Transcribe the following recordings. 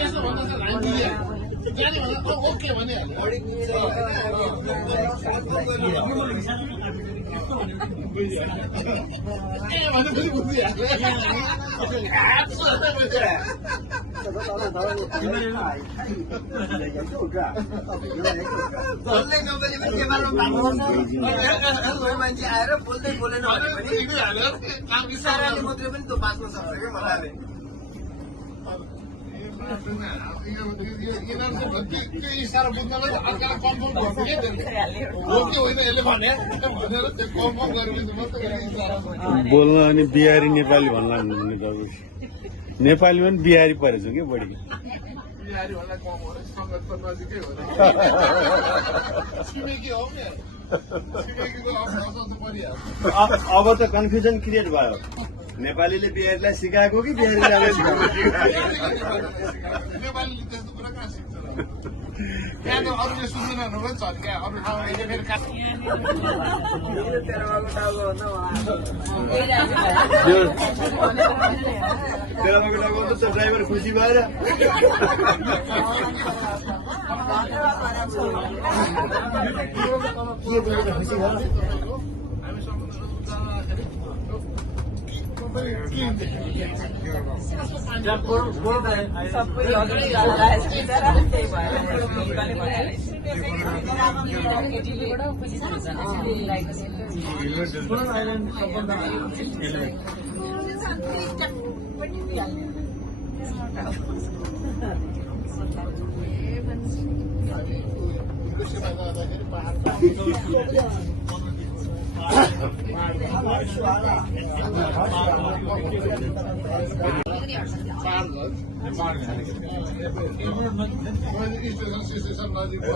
यसो भन्दा चाहिँ लाइन दिइहाल्यो जाने भन्दा ओके भनिहाल्यो भनेपछि बुझिहाल्यो मान्छे आएर बोल्दै बोलेन भने पनि इसाराले मात्रै पनि त्यो बाँच्न सक्छ क्या मलाई इसारा बुझ्नलाई अर्कालाई कन्फर्म गर्नु के हो कि होइन यसले भने भनेर त्यो कन्फर्म गरेपछि मात्रै बोल्न अनि बिहारी नेपाली भन्ला भन्ने त नेपालीमा पनि बिहारी परेछ कि बढी बिहारीहरूलाई कम हो सङ्गत त नजिकै हो छिमेकी हो नि छिमेकीको भाषा त परिहाल्छ अब त कन्फ्युजन क्रिएट भयो नेपालीले बिहारीलाई सिकाएको कि बिहारीलाई सिकाएको नेपालीले त्यस्तो कुरा कहाँ सिक्छ त्यहाँ त अरूले सुन्दैनन् पनि छ क्या अरू ठाउँमा फेरि ड्राइभर खुसी भएर स्टेशन नजिक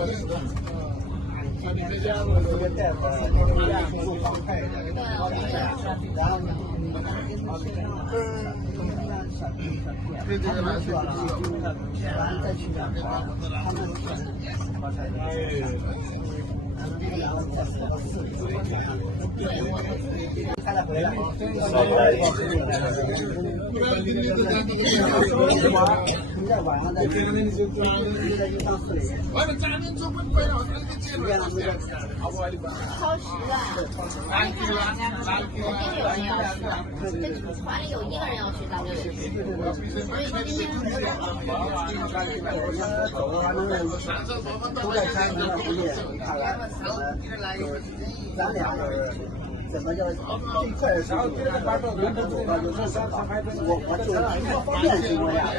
怎么叫最快的速度？有时候上海我就方便情况下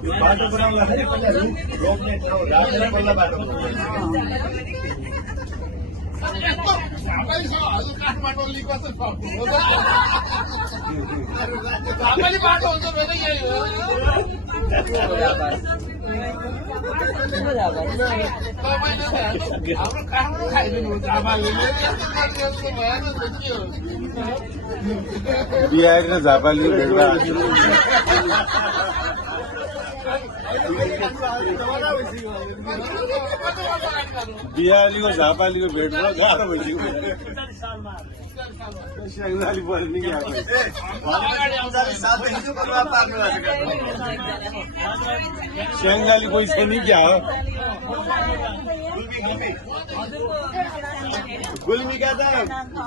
，बाटो बनाउँदाखेरि रोक्ने राखेर बल्ल बाटो काठमाडौँ लिएको चाहिँ बाटो हुन्छ भने यही हो तपाईँले हाम्रो काठमाडौँ खाइदिनुहुन्छ आमाले बिहारी र झापाली बिहारीको झापालीको भेटमा गाह्रो भइसक्यो स्याङ्जाली पर्ने कि स्याङ्जाली कोही छैन क्या हो गुल्मीका त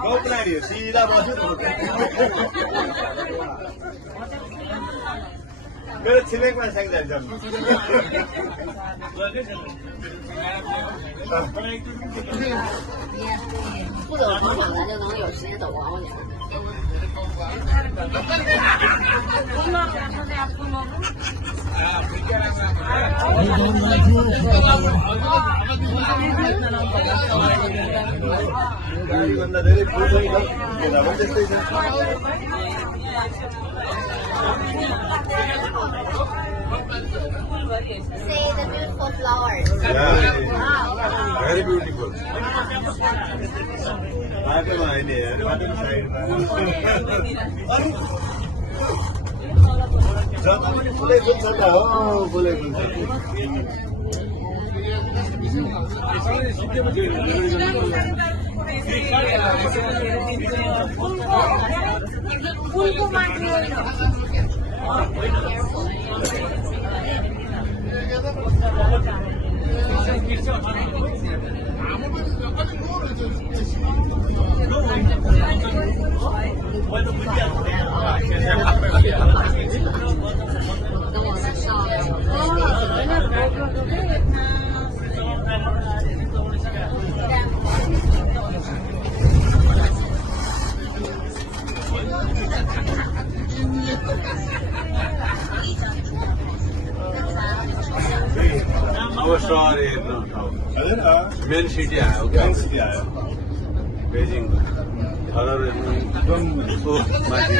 गौप्राणी हो सिधा बस्यो मेरो छिमेकमा स्याङ्जाली छ不怎么分享的，就能有时间走啊！我讲。गाडीभन्दा धेरै फुल त्यस्तै छ Say the beautiful flowers. Yeah, very beautiful. बाटोमा होइन बाटोको साइडमा जता पनि फुलै फुल छ त हो फुलै फुल छ फुलको माथि अब सहर हेर्नु मेन सिटी आयो क्या सिटी आयो बेजिङ घरहरू हेर्नु माथि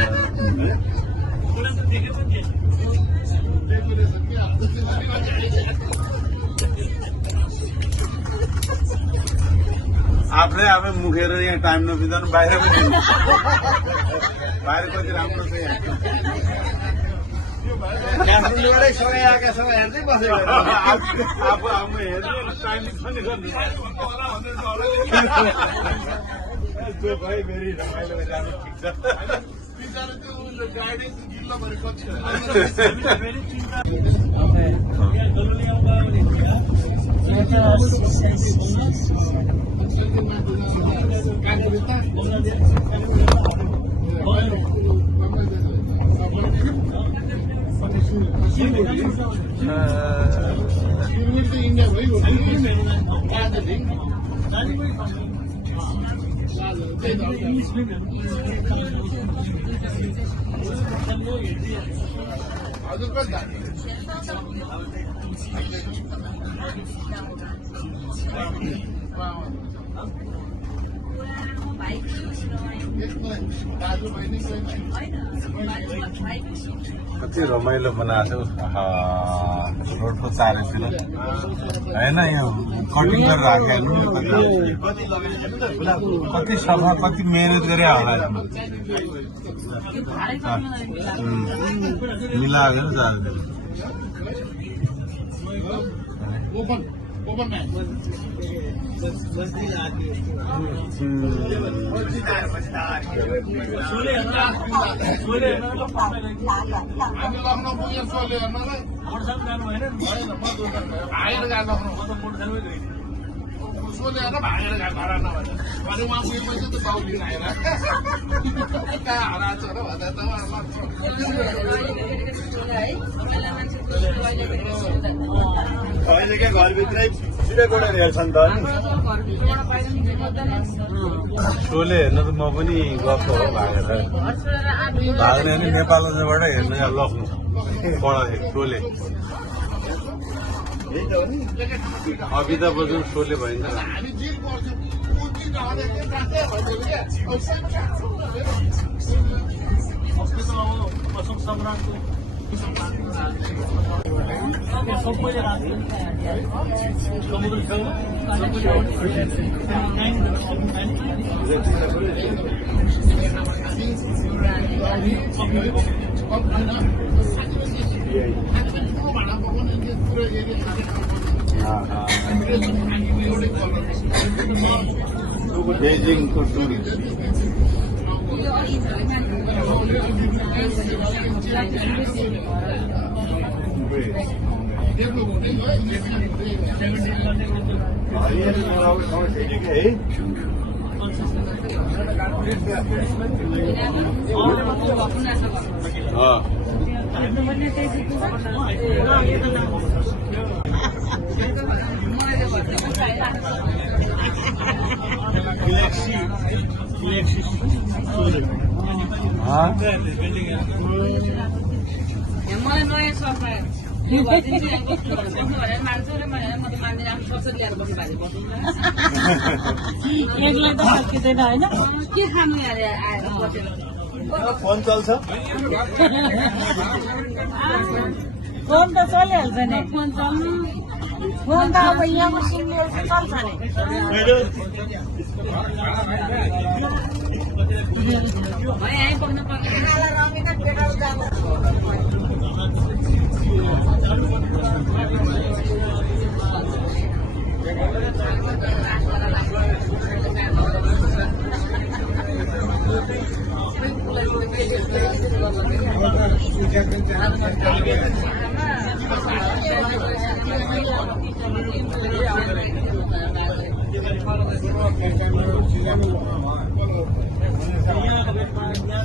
आफूले आफै मुखेर यहाँ टाइम नबिताउनु बाहिर पनि बाहिर कति राम्रो छ यहाँ काठमाडौँबाटै सँगै आएका सँगै हेर्दै बसेको आफू आफू हेर्ने टाइम पनि गर्नु त्यो भाइ फेरि रमाइलो गरिरहनु ठिक छ बिचरा त्यो गाइडेन्स जिल्लाभरि कति इन्डिया भइगयो हजुर कति जाने कति रमाइलो बनाएको छ रोडको चारैतिर होइन यो कटिङ गरेर राखेको कति सफा कति मेहनत गरे होला मिलाएको ओपन ओपन मैच हामी लखनऊ पुगेर सोले हेर्नलाई भागेर गएको लखनऊ सोले हेर्न भागेर गएको घर नभएर अनि उहाँ पुगेपछि त बाउली आएर कहाँ हराएको छ र भन्दा त अहिले क्या घरभित्रै सिधै गोडेर हेर्छन् त सोले हेर्न त म पनि गएको हो भागेर भाग्ने नि नेपालबाट हेर्नु लख्नु पढाएको सोले कविता बजाउनु सोले भइन्छ हामी जिल पर्थ्यौँ कुदी रहँदै थियो काँचै भइदियो क्या अशोक सम्राटको बेजिङको टुरिस्ट मलाई नयाँ सफा यो गरिदिन्छु यहाँ कस्तो भनेर माग्छु र मैले म त मान्दिनँ आफ्नो कसरी ल्याएर बस्नु भएको एकलाई त सकिँदैन होइन के खानु अरे आएर बसेर फोन चल्छ फोन त चलिहाल्छ नि फोन चल्नु फोन त अब यहाँको सिमले चल्छ नि यहीँ बस्नु पर्ने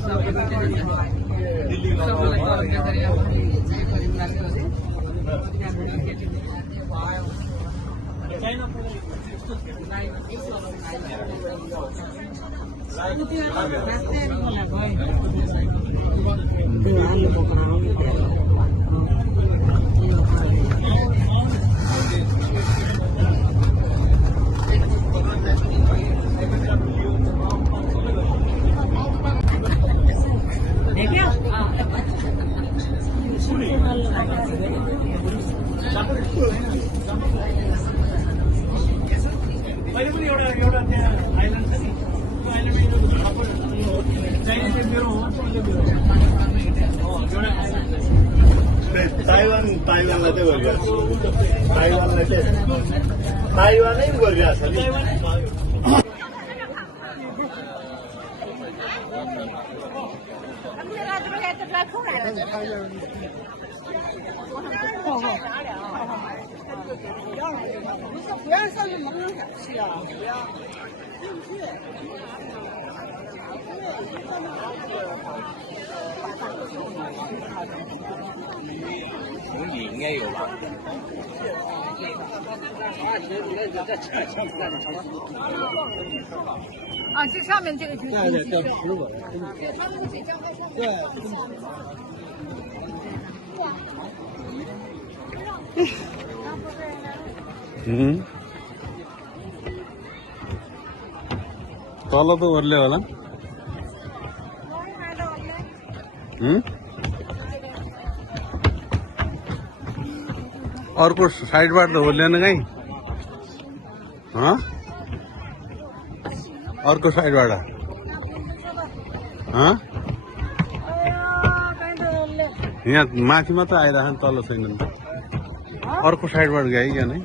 सबैलाई गरम गरी अब चाहिँ गरिम लाग्यो अरे त्यहाँबाट केटीहरू भयो अहिले पनि एउटा त्यहाँ आइल्यान्ड छ नि त्यो आइल्यान्डमा मेरो ताइवानलाई चाहिँ गरिरहेको छ ताइवानलाई चाहिँ ताइवानै गरिरहेको छ नि不要上去蒙人小气啊！不要。红底应该有吧？啊，这上面这个就是叫石吻，对。तल त ओर्ले होला अर्को साइडबाट त ओर्लेन कहीँ अर्को साइडबाट यहाँ माथि मात्र आइरहेको तल छैन नि अर्को साइडबाट गयो क्या नै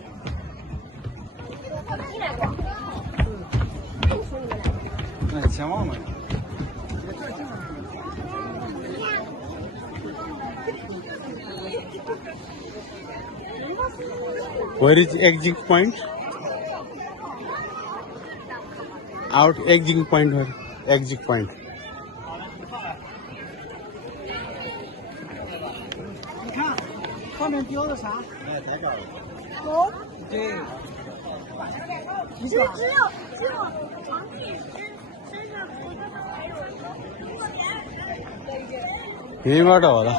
Where is exit point? Out exit point where? Exit point. 你看上面标的啥？哎，太高了。龙。对。只有长臂身上यहीँबाट होला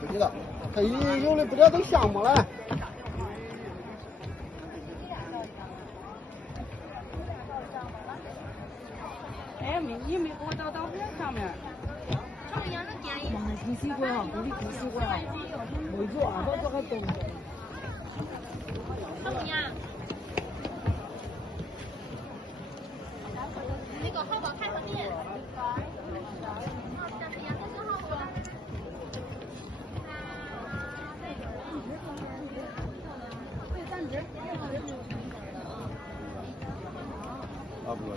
不知道，他有的不知道都项目了。哎，你没给我找照片上面。提示过哈，给你提示过哈。没做啊，我这个东。怎么样？那个汉堡开盒面。差不多。